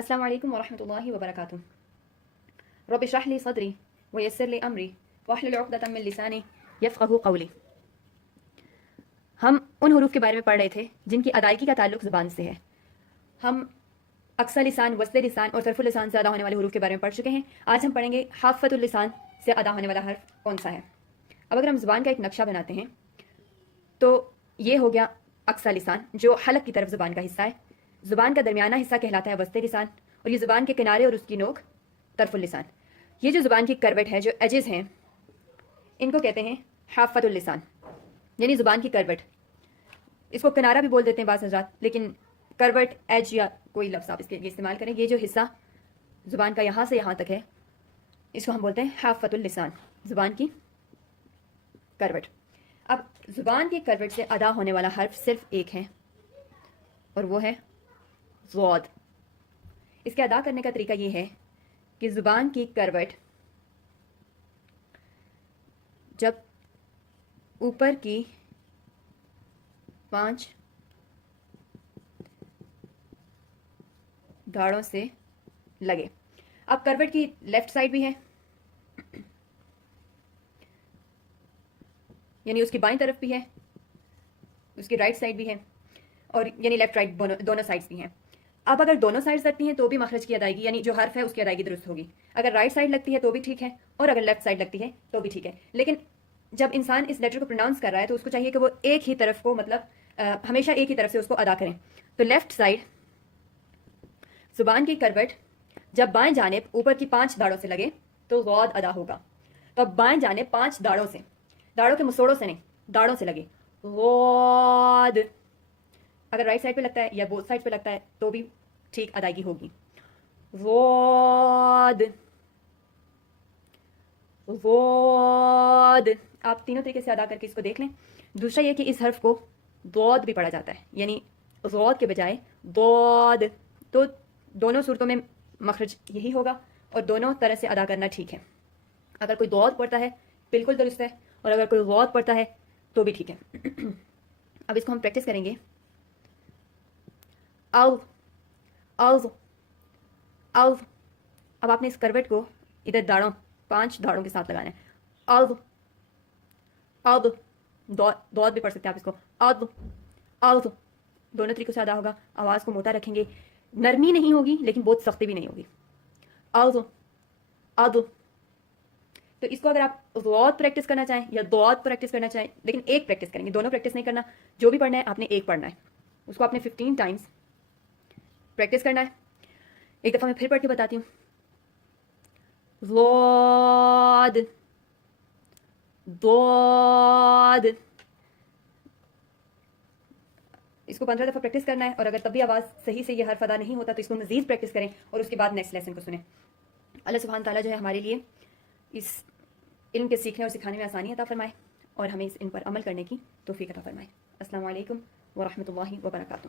السلام علیکم ورحمۃ اللہ وبرکاتہ۔ رب اشرح لی صدری ویسر لی امری واحلل عقدۃ من لسانی یفقہوا قولی۔ ہم ان حروف کے بارے میں پڑھ رہے تھے جن کی ادائیگی کا تعلق زبان سے ہے۔ ہم اقصی لسان، وسط لسان اور طرف اللسان سے ادا ہونے والے حروف کے بارے میں پڑھ چکے ہیں۔ آج ہم پڑھیں گے حافۃ اللسان سے ادا ہونے والا حرف کون سا ہے۔ اب اگر ہم زبان کا ایک نقشہ بناتے ہیں تو یہ ہو گیا اقصی لسان جو حلق کی طرف زبان کا حصہ ہے۔ زبان کا درمیانہ حصہ کہلاتا ہے وسط لسان، اور یہ زبان کے کنارے اور اس کی نوک طرف اللسان۔ یہ جو زبان کی کروٹ ہے، جو ایجز ہیں، ان کو کہتے ہیں حافۃ اللسان، یعنی زبان کی کروٹ۔ اس کو کنارہ بھی بول دیتے ہیں بعض حضرات، لیکن کروٹ، ایج یا کوئی لفظ آپ اس کے لیے استعمال کریں۔ یہ جو حصہ زبان کا یہاں سے یہاں تک ہے، اس کو ہم بولتے ہیں حافۃ اللسان، زبان کی کروٹ۔ اب زبان کی کروٹ سے ادا ہونے والا حرف صرف ایک ہے، اور وہ ہے ضاد۔ اس کے ادا کرنے کا طریقہ یہ ہے کہ زبان کی کروٹ جب اوپر کی 5 دھاڑوں سے لگے۔ اب کروٹ کی لیفٹ سائڈ بھی ہے، یعنی اس کی بائیں طرف بھی ہے، اس کی رائٹ سائڈ بھی ہے، اور یعنی لیفٹ رائٹ دونوں سائڈز بھی ہیں۔ اب اگر دونوں سائڈز لگتی ہیں تو بھی مخرج کی ادائیگی، یعنی جو حرف ہے اس کی ادائیگی درست ہوگی۔ اگر رائٹ سائڈ لگتی ہے تو بھی ٹھیک ہے، اور اگر لیفٹ سائڈ لگتی ہے تو بھی ٹھیک ہے۔ لیکن جب انسان اس لیٹر کو پروناؤنس کر رہا ہے تو اس کو چاہیے کہ وہ ایک ہی طرف کو، مطلب ہمیشہ ایک ہی طرف سے اس کو ادا کریں۔ تو لیفٹ سائڈ زبان کی کروٹ جب بائیں جانب اوپر کی 5 داڑوں سے لگے تو ضاد ادا ہوگا۔ تو اب بائیں جانب 5 داڑوں سے، داڑوں کے مسوڑوں سے نہیں، داڑوں سے لگے ضاد۔ اگر رائٹ سائڈ پہ لگتا ہے یا بوتھ سائڈ پہ لگتا ہے تو بھی ٹھیک ادائیگی ہوگی۔ ضاد ضاد۔ آپ تینوں طریقے سے ادا کر کے اس کو دیکھ لیں۔ دوسرا یہ کہ اس حرف کو ضاد بھی پڑھا جاتا ہے، یعنی ضاد کے بجائے ضاد۔ تو دونوں صورتوں میں مخرج یہی ہوگا، اور دونوں طرح سے ادا کرنا ٹھیک ہے۔ اگر کوئی ضاد پڑھتا ہے بالکل درست ہے، اور اگر کوئی ضاد پڑھتا ہے تو بھی ٹھیک ہے۔ اب اس کو ہم پریکٹس کریں گے۔ او او او۔ اب آپ نے اس کروٹ کو ادھر داڑوں 5 داڑوں کے ساتھ لگانا ہے۔ اب اب دود بھی پڑھ سکتے ہیں آپ اس کو۔ اب اب دونوں طریقوں سے ادا ہوگا۔ آواز کو موٹا رکھیں گے، نرمی نہیں ہوگی لیکن بہت سختی بھی نہیں ہوگی۔ اب اب۔ تو اس کو اگر آپ ضاد پریکٹس کرنا چاہیں یا دعات پریکٹس کرنا چاہیں، لیکن ایک پریکٹس کریں گے، دونوں پریکٹس نہیں کرنا۔ جو بھی پڑھنا ہے آپ نے ایک پڑھنا ہے، اس کو آپ نے 15 ٹائمز پریکٹس کرنا ہے۔ ایک دفعہ میں پھر پڑھ کے بتاتی ہوں۔ ضاد ضاد۔ اس کو 15 دفعہ پریکٹس کرنا ہے، اور اگر تب بھی آواز صحیح سے یہ حرف ادا نہیں ہوتا تو اس کو مزید پریکٹس کریں، اور اس کے بعد نیکسٹ لیسن کو سنیں۔ اللہ سبحانہ تعالیٰ جو ہے ہمارے لیے اس علم کے سیکھنے اور سکھانے میں آسانی عطا فرمائے، اور ہمیں ان پر عمل کرنے کی توفیق عطا فرمائے۔ السلام علیکم ورحمۃ اللہ وبرکاتہ۔